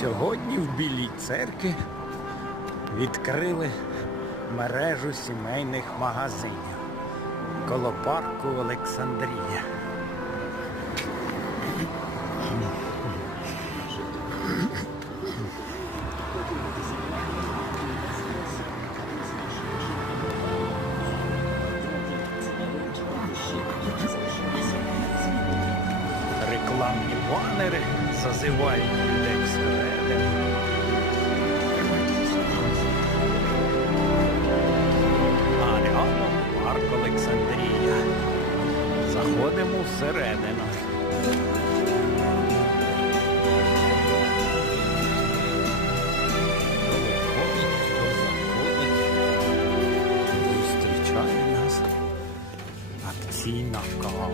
Сьогодні в Білій церкві відкрили мережу сімейних магазинів коло парку Олександрія. Рекламні банери зазивають людей всередину. Заходимо всередину. Зустрічає нас акційна кава.